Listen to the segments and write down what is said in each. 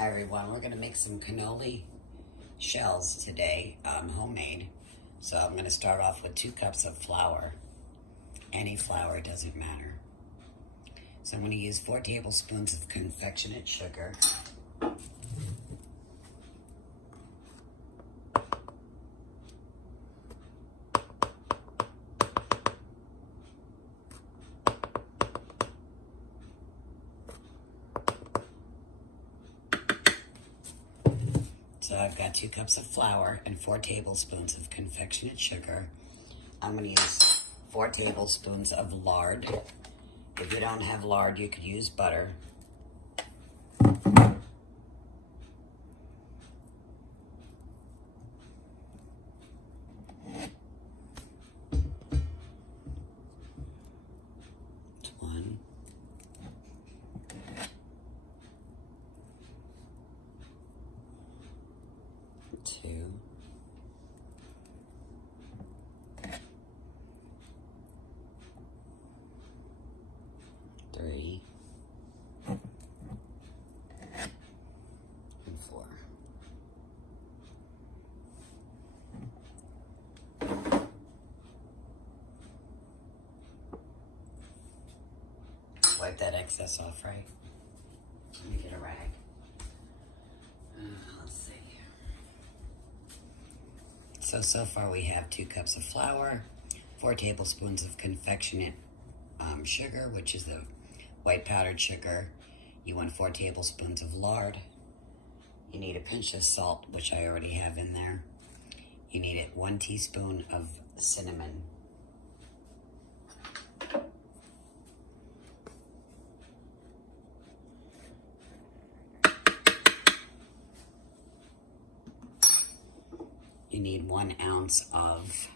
Hi everyone, we're going to make some cannoli shells today, homemade. So I'm going to start off with 2 cups of flour. Any flour, doesn't matter. So I'm going to use 4 tablespoons of confectionate sugar. So I've got 2 cups of flour and 4 tablespoons of confectionate sugar. I'm going to use 4 tablespoons of lard. If you don't have lard, you could use butter. That's 1. 2. 3. And 4. Wipe that excess off, right? Let me get a rag. Let's see. So far we have 2 cups of flour, 4 tablespoons of confectionate sugar, which is the white powdered sugar. You want 4 tablespoons of lard. You need a pinch of salt, which I already have in there. You need 1 teaspoon of cinnamon. You need 1 ounce of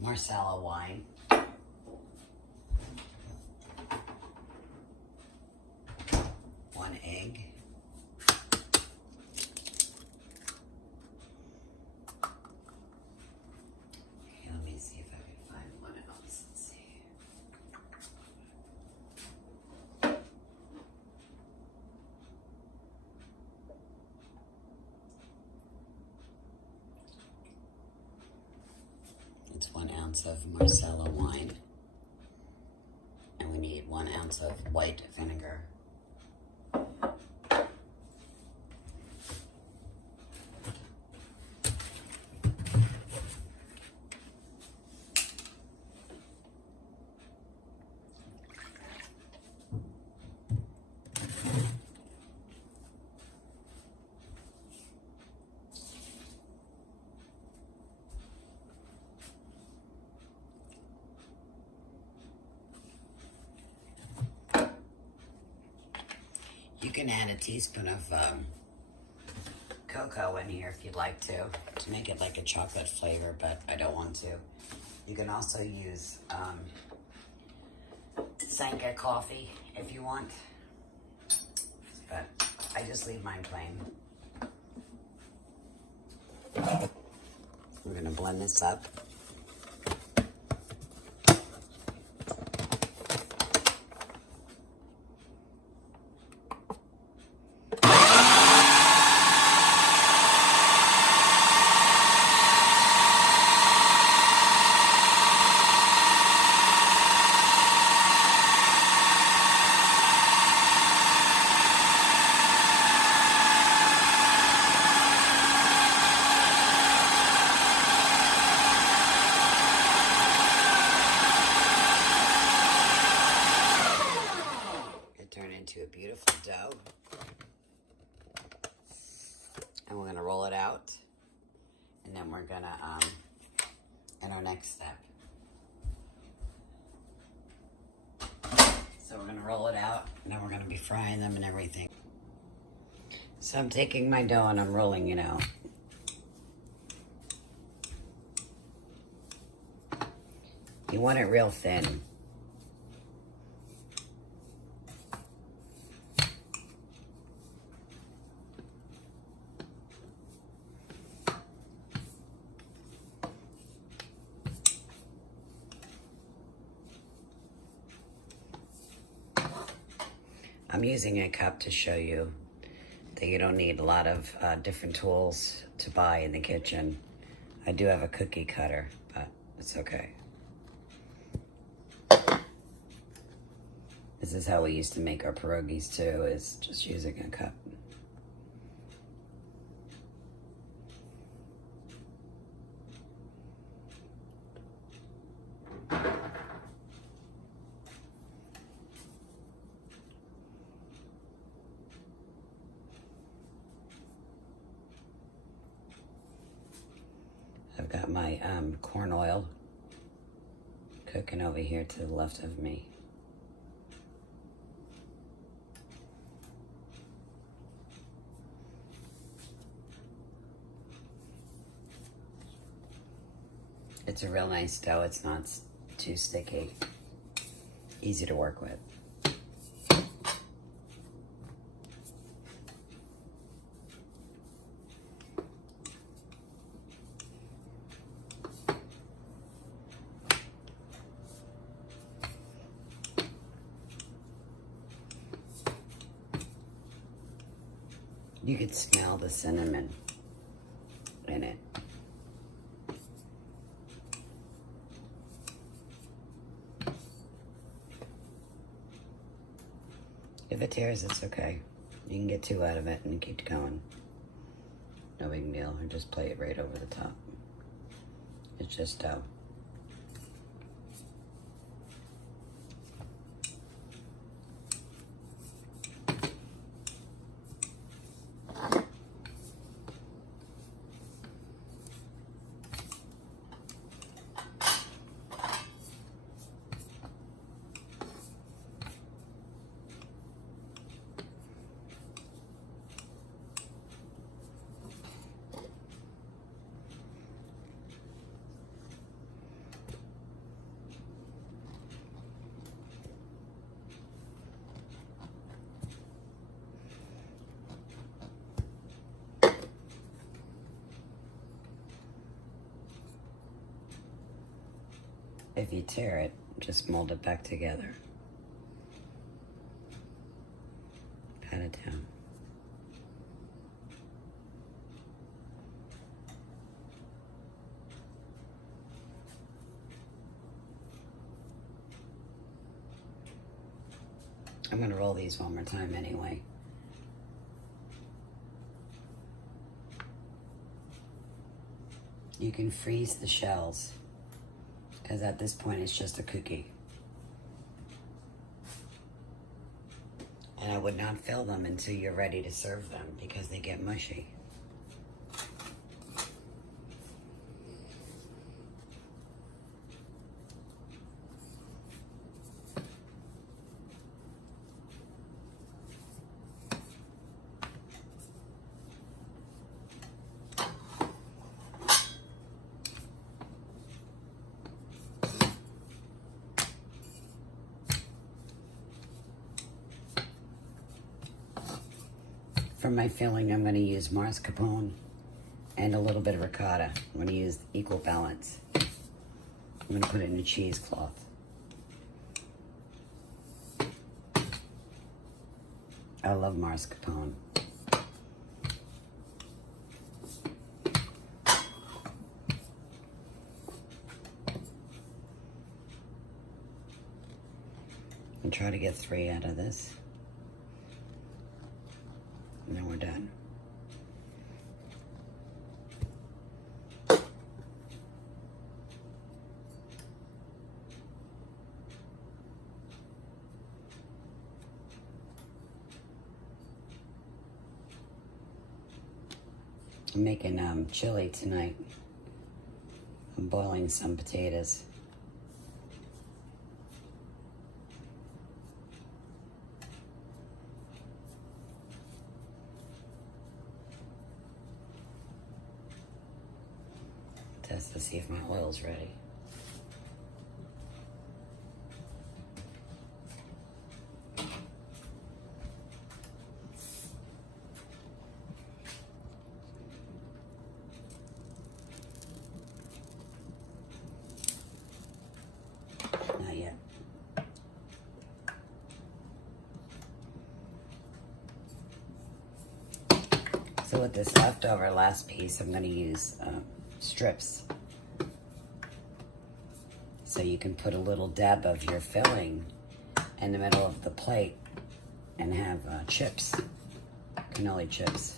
Marsala wine. 1 egg. Okay, let me see if I can find one else. Let's see. It's 1 ounce of Marsala wine. And we need 1 ounce of white vinegar. You can add a teaspoon of cocoa in here if you'd like to make it like a chocolate flavor, but I don't want to. You can also use Sandie coffee if you want, but I just leave mine plain. We're gonna blend this up. Into a beautiful dough, and we're going to roll it out, and then we're going to in our next step. So we're going to roll it out, and then we're going to be frying them and everything. So I'm taking my dough and I'm rolling it out. You want it real thin. I'm using a cup to show you. that you don't need a lot of different tools to buy in the kitchen. I do have a cookie cutter, but it's okay. This is how we used to make our pierogies too, is just using a cup. I've got my corn oil cooking over here to the left of me. It's a real nice dough. It's not too sticky. Easy to work with. You could smell the cinnamon in it. If it tears, it's okay. You can get two out of it and keep going. No big deal. Or just play it right over the top. It's just dough. If you tear it, just mold it back together. Pat it down. I'm gonna roll these one more time anyway. You can freeze the shells, because at this point it's just a cookie. And I would not fill them until you're ready to serve them because they get mushy. For my filling, I'm going to use mascarpone and a little bit of ricotta. I'm going to use equal balance. I'm going to put it in a cheesecloth. I love mascarpone. And try to get 3 out of this. And then we're done. I'm making chili tonight. I'm boiling some potatoes. Test to see if my oil's ready. Not yet. So with this leftover last piece, I'm going to use strips. So you can put a little dab of your filling in the middle of the plate and have chips, cannoli chips.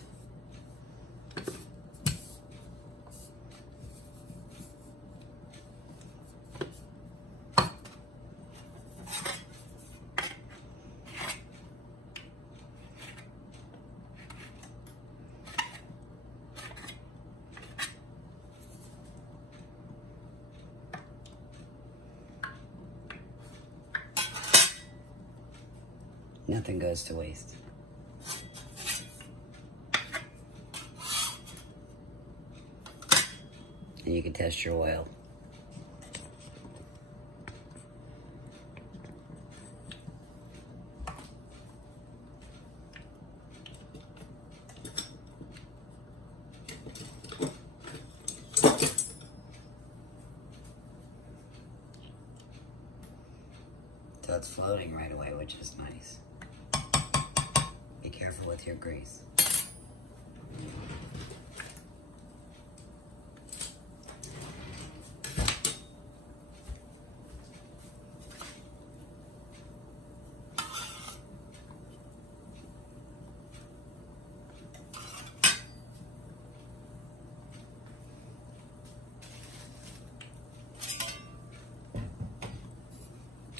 Nothing goes to waste. And you can test your oil. So it's floating right away, which is nice. Be careful with your grease.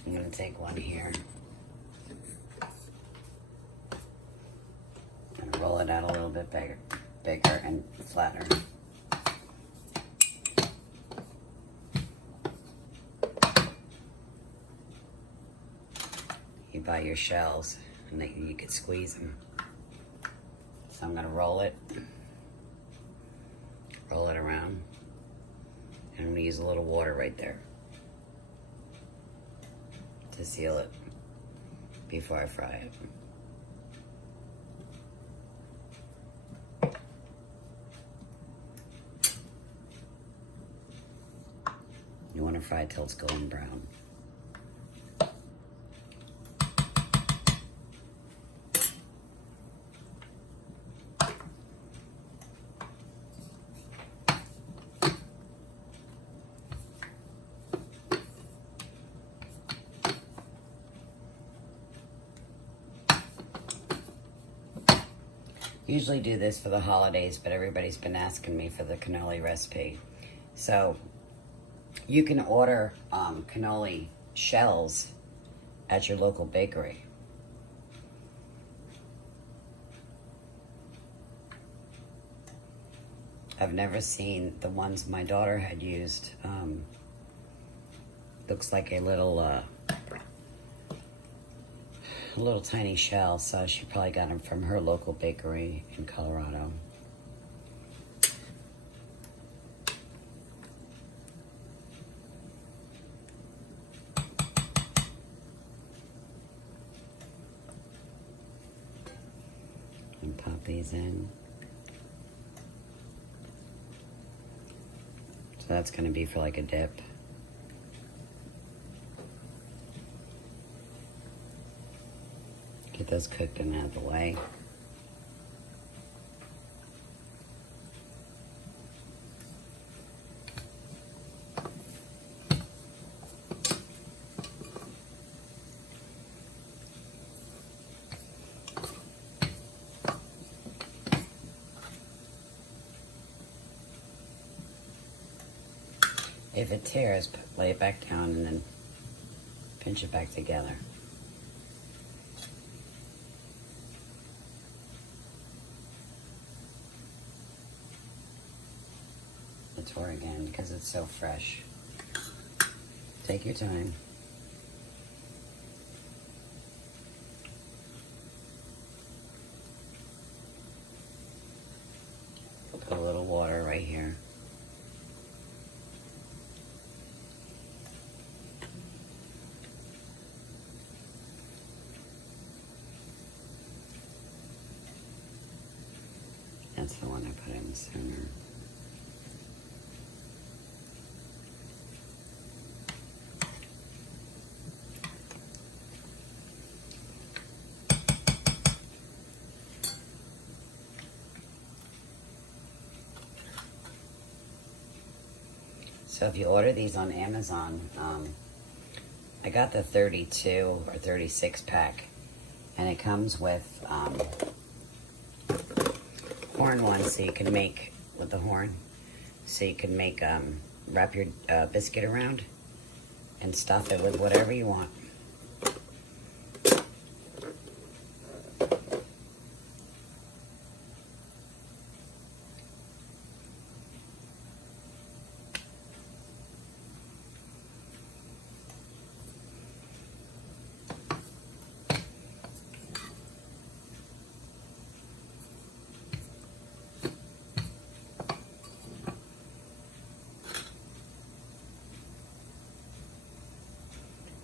I'm going to take one here. Roll it out a little bit bigger and flatter. You buy your shells and you can squeeze them. So I'm going to roll it around, and I'm going to use a little water right there to seal it before I fry it. You want to fry it till it's golden brown. Usually do this for the holidays, but everybody's been asking me for the cannoli recipe. So you can order cannoli shells at your local bakery. I've never seen the ones my daughter had used. Looks like a little tiny shell, so she probably got them from her local bakery in Colorado. And pop these in. So that's going to be for like a dip. Get those cooked and out of the way. If it tears, lay it back down and then pinch it back together. The tore again because it's so fresh. Take your time. Put a little water right here. That's the one I put in the center. So if you order these on Amazon, I got the 32 or 36 pack, and it comes with horn ones, so you can make with the horn, so you can make wrap your biscuit around and stuff it with whatever you want.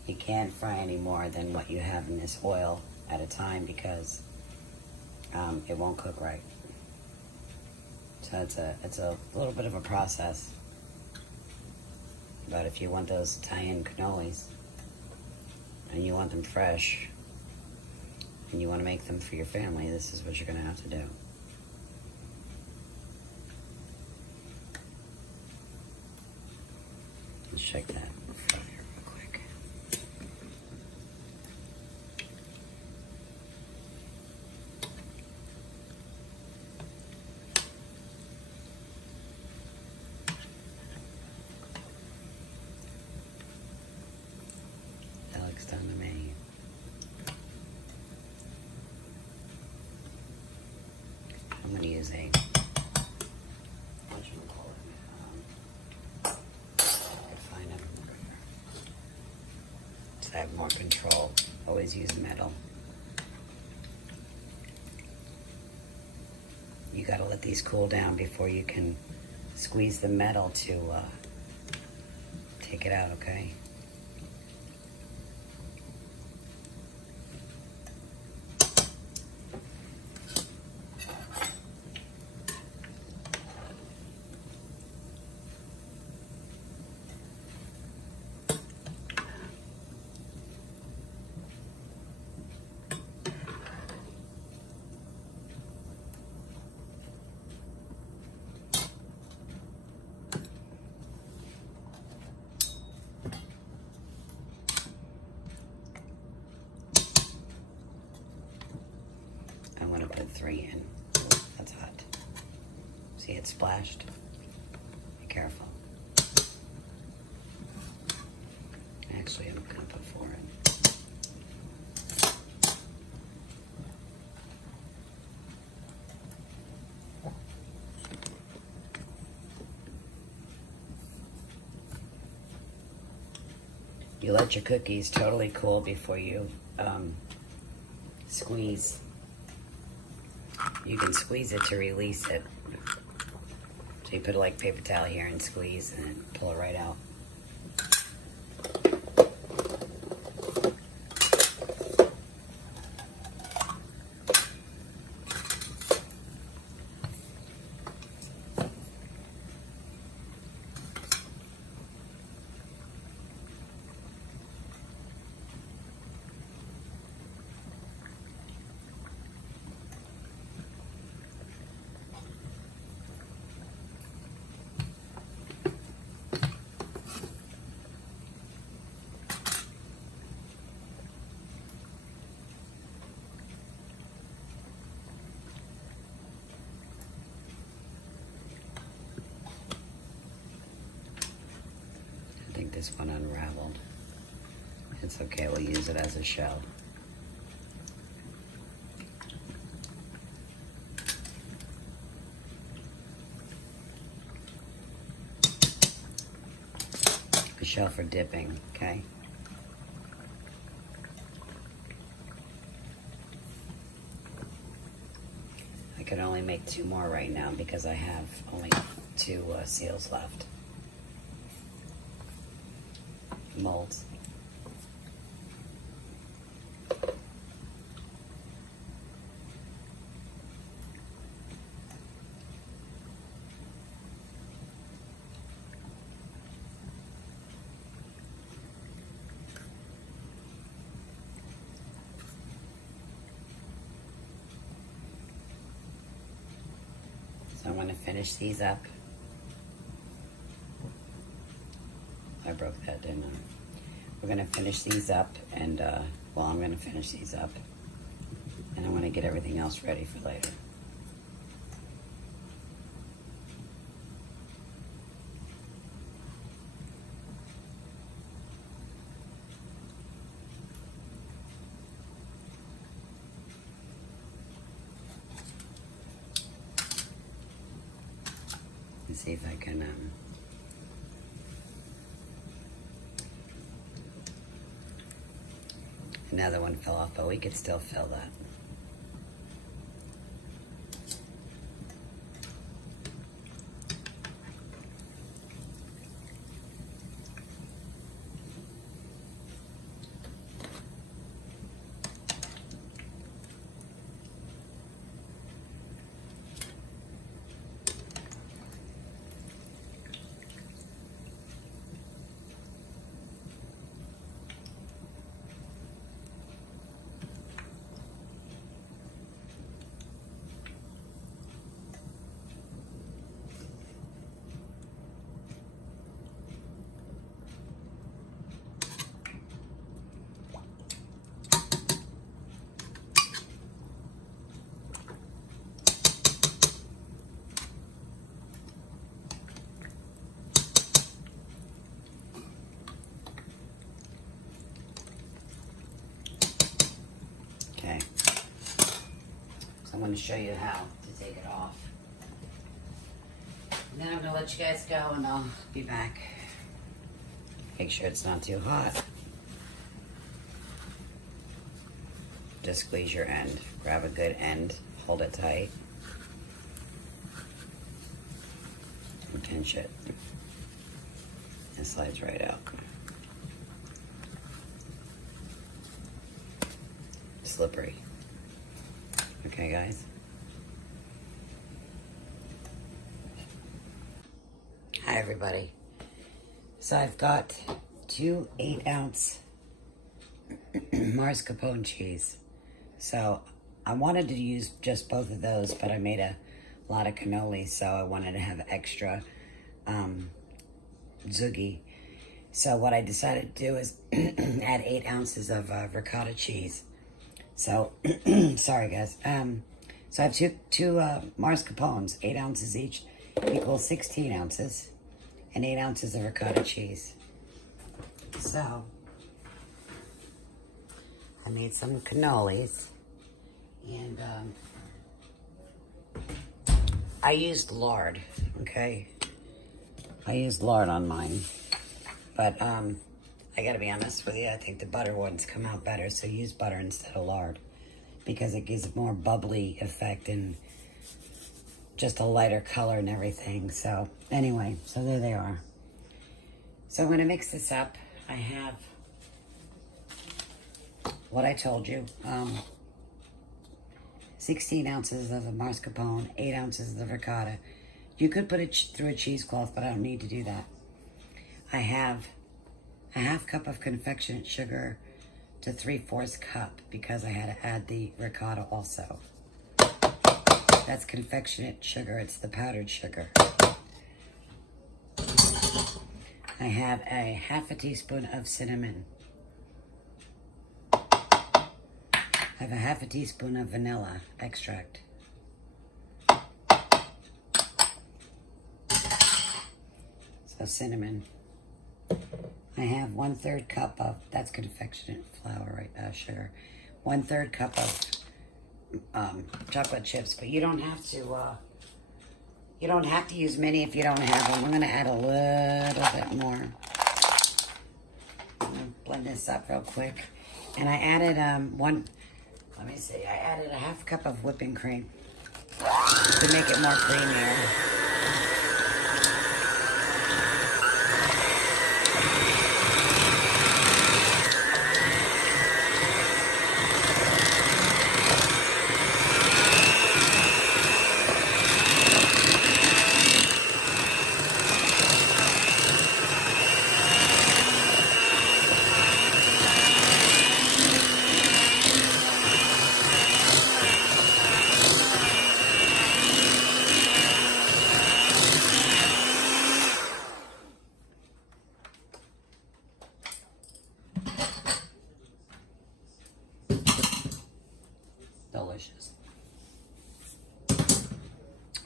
You can't fry any more than what you have in this oil at a time because it won't cook right. So it's a little bit of a process. But if you want those Italian cannolis and you want them fresh and you want to make them for your family, this is what you're going to have to do. Let's check that. Done to me. I'm going to use a, what should I call it? Find them. So I have more control. Always use metal. You got to let these cool down before you can squeeze the metal to take it out, okay? I'm going to put 3 in. That's hot. See it splashed? Be careful. Actually, I'm going to put 4 in. You let your cookies totally cool before you squeeze. You can squeeze it to release it. So you put a paper towel here and squeeze and then pull it right out. I think this one unraveled. It's okay, we'll use it as a shell. A shell for dipping, okay? I can only make 2 more right now because I have only 2 seals left. Molds. So I'm going to finish these up. I broke that, didn't I? We're gonna finish these up, and well, I'm gonna finish these up, and I want to get everything else ready for later. Let's see if I can another one fell off, but we could still fill that. Okay, so I'm going to show you how to take it off. And then I'm going to let you guys go, and I'll be back. Make sure it's not too hot. Just squeeze your end. Grab a good end, hold it tight, and pinch it. It slides right out. Slippery. Okay, guys. Hi, everybody. So I've got 2 8-ounce mascarpone cheese. So I wanted to use just both of those, but I made a lot of cannoli, so I wanted to have extra zughi. So what I decided to do is add 8 ounces of ricotta cheese. So, sorry guys. So I have two mascarpones, 8 ounces each, equals 16 ounces, and 8 ounces of ricotta cheese. So, I made some cannolis, and I used lard, okay? I used lard on mine, but I gotta be honest with you, I think the butter ones come out better, so use butter instead of lard, because it gives a more bubbly effect and just a lighter color and everything. So anyway, so there they are. So I'm gonna mix this up. I have what I told you, 16 ounces of the mascarpone, 8 ounces of the ricotta. You could put it through a cheesecloth, but I don't need to do that. I have a half cup of confection sugar to 3/4 cup, because I had to add the ricotta also. That's confectionate sugar, it's the powdered sugar. I have a half a teaspoon of cinnamon. I have a half a teaspoon of vanilla extract. So cinnamon. I have 1/3 cup of, that's confectionate flour, right? Sugar. 1/3 cup of chocolate chips, but you don't have to use many if you don't have them. I'm gonna add a little bit more. I'm gonna blend this up real quick. And I added I added a half cup of whipping cream to make it more creamier.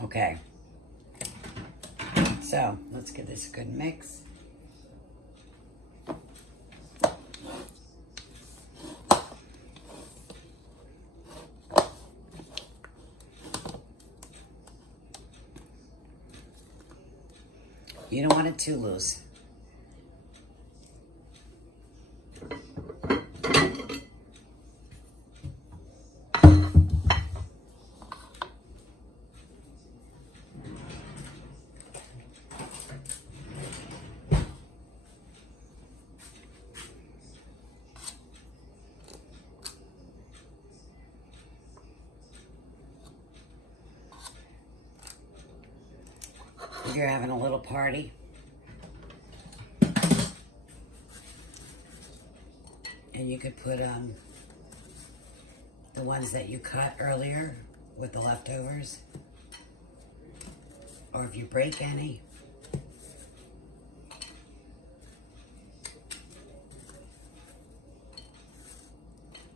Okay. So let's give this a good mix. You don't want it too loose. If you're having a little party, and you could put the ones that you cut earlier with the leftovers, or if you break any,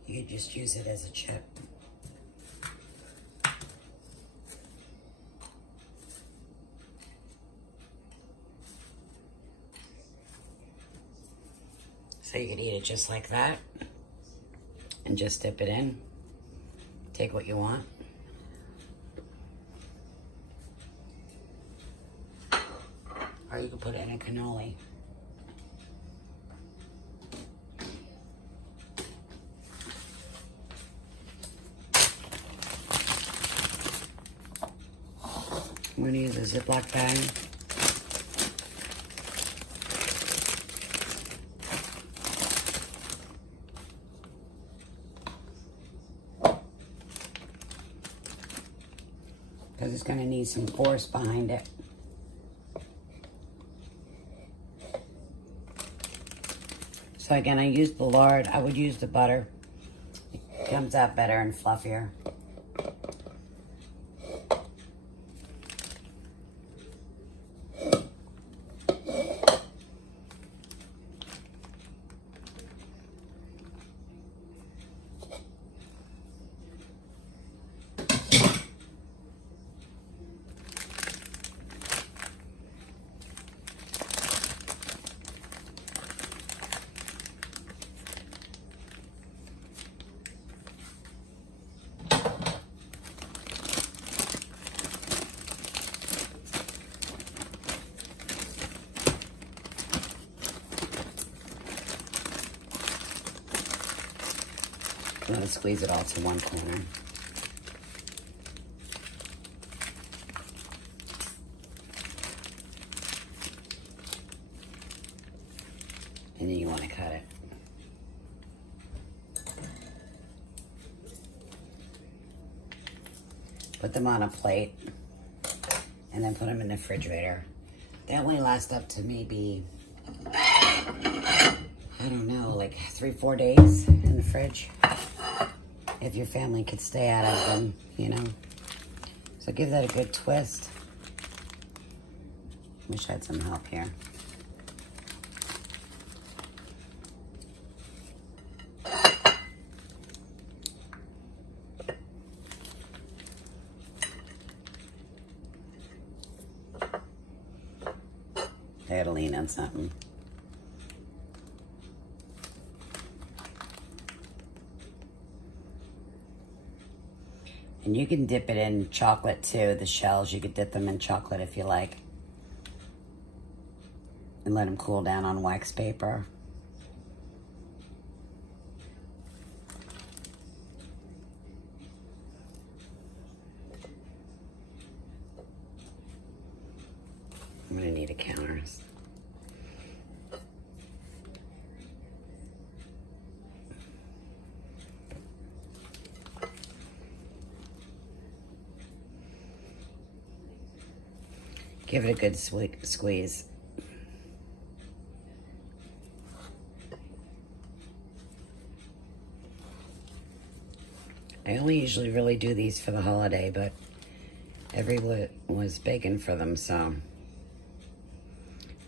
you could just use it as a chip. So you could eat it just like that and just dip it in. Take what you want. Or you could put it in a cannoli. I'm going to use a Ziploc bag. Because it's going to need some force behind it. So again, I used the lard. I would use the butter. It comes out better and fluffier. I'm going to squeeze it all to one corner. And then you want to cut it. Put them on a plate and then put them in the refrigerator. They only last up to maybe, I don't know, like 3-4 days in the fridge. If your family could stay out of them, you know. So give that a good twist. Wish I had some help here. I gotta lean on something. And you can dip it in chocolate too, the shells. You could dip them in chocolate if you like. And let them cool down on wax paper. I'm gonna need a counter. Give it a good squeeze. I only usually really do these for the holiday, but everyone was begging for them, so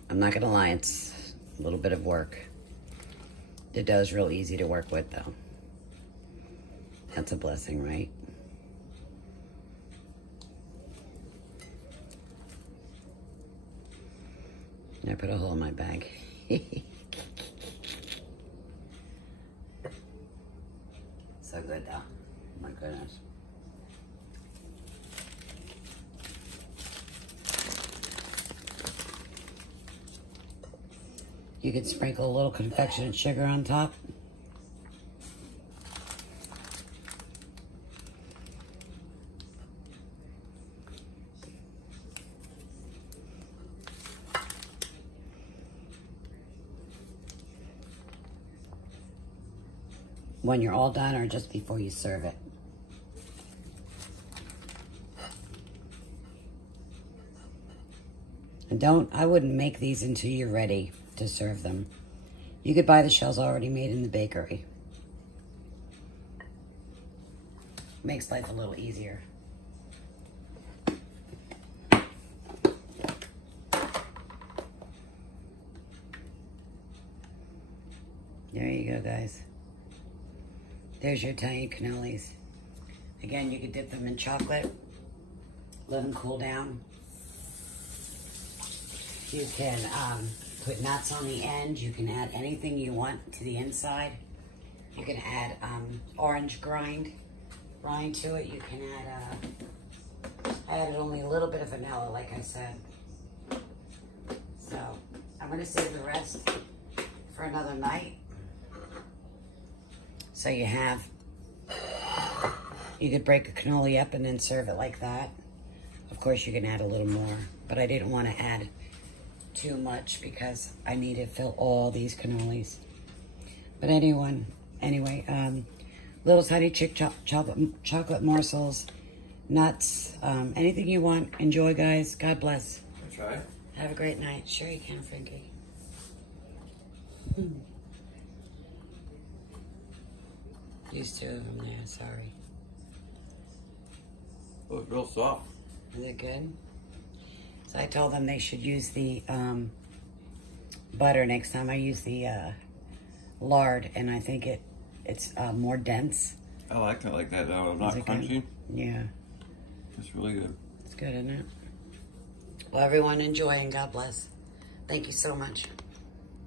I'm not gonna lie, it's a little bit of work. The dough's real easy to work with, though. That's a blessing, right? I put a hole in my bag. So good though. My goodness. You could sprinkle a little confectionate sugar on top. When you're all done or just before you serve it. And I wouldn't make these until you're ready to serve them. You could buy the shells already made in the bakery. Makes life a little easier. There you go, guys. There's your Italian cannolis. Again, you could dip them in chocolate. Let them cool down. You can put nuts on the end. You can add anything you want to the inside. You can add orange rind to it. You can add, I added only a little bit of vanilla, like I said. So I'm gonna save the rest for another night. So you could break a cannoli up and then serve it like that. Of course, you can add a little more, but I didn't want to add too much because I need to fill all these cannolis. But anyway, little tiny chocolate morsels, nuts, anything you want. Enjoy, guys. God bless. That's right. Have a great night. Sure you can, Frankie. These two of them there, sorry. Oh, it's real soft. Is it good? So I told them they should use the butter next time. I use the lard, and I think it's more dense. I like it like that though. Not crunchy. Good? Yeah. It's really good. It's good, isn't it? Well, everyone enjoy and God bless. Thank you so much.